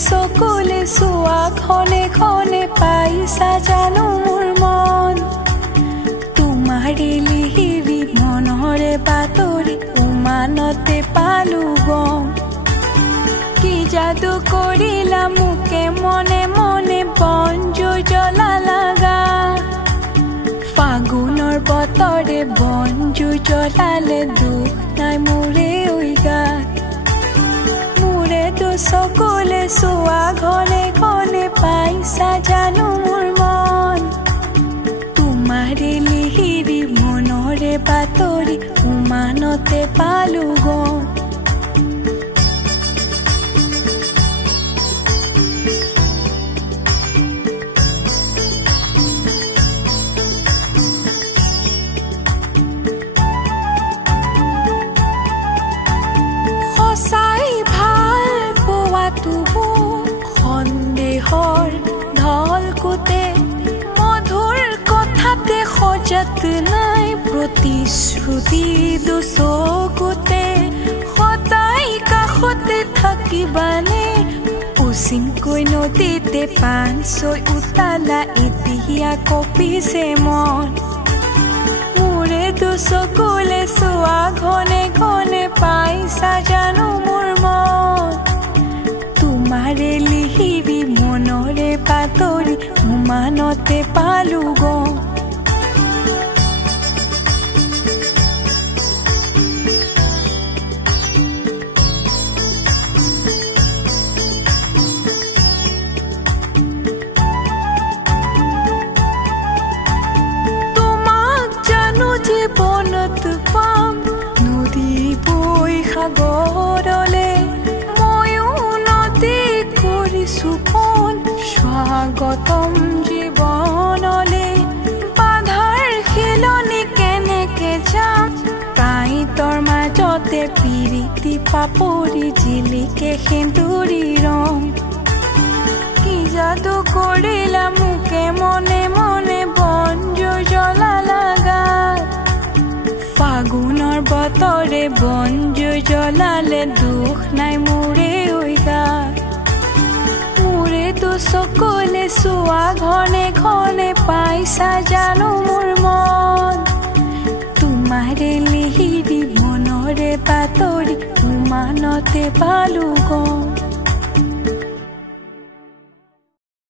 চকুলে চোৱা খনে খনে পাইছা জানো মোৰ মন তোমাৰে লিহিৰি মনৰে বাতৰি উমানতে পালো গম কি যাদু কৰিলা মুকে মনে মনে বনজুই জ্বলালা গাত ফাগুনৰ বতৰে বনজুই জ্বলালে দুখ নাই মোৰে ঐ গাত চকুলে চোৱা ঘনে ঘনে পাইছা জানো মোৰ মন তোমাৰে লিহিৰি মনৰে বাতৰি উমানতে পালো গম ঢলকুতে মধুৰ কথাতে সজাত নাই প্ৰতিশ্ৰুতি দুচকুতে সদায় কাষতে থাকিবানে উচিনকৈ নদীতে পানচৈ উতালা এতিয়া কপিছে মন মোৰে দুচকুলে চোৱা ঘনে ঘনে পাইছা জানো মোৰ মন তোমাৰে লিহিৰি মনৰে বাতৰি উমানতে পালো গম তোমাক জানো জীৱনত পাম নদী বৈ সাগৰলে স্বাগতম জীৱনলে বাধাৰ খেলনি কেনেকে যাম কাঁইটৰ মাজতে পিৰিতি পাপৰি জিলিকে সেন্দুৰী ৰং কি যাদু কৰিলা মুকে মনে মনে বনজুই জ্বলালা গাত ফাগুনৰ বতৰে বনজুই জ্বলালে দুখ নাই মোৰে ঐ গাত চকুলে চোৱা ঘনে ঘনে পাইছা জানো মোৰ মন তোমাৰে লিহিৰি মনৰে বাতৰি উমানতে পালো গম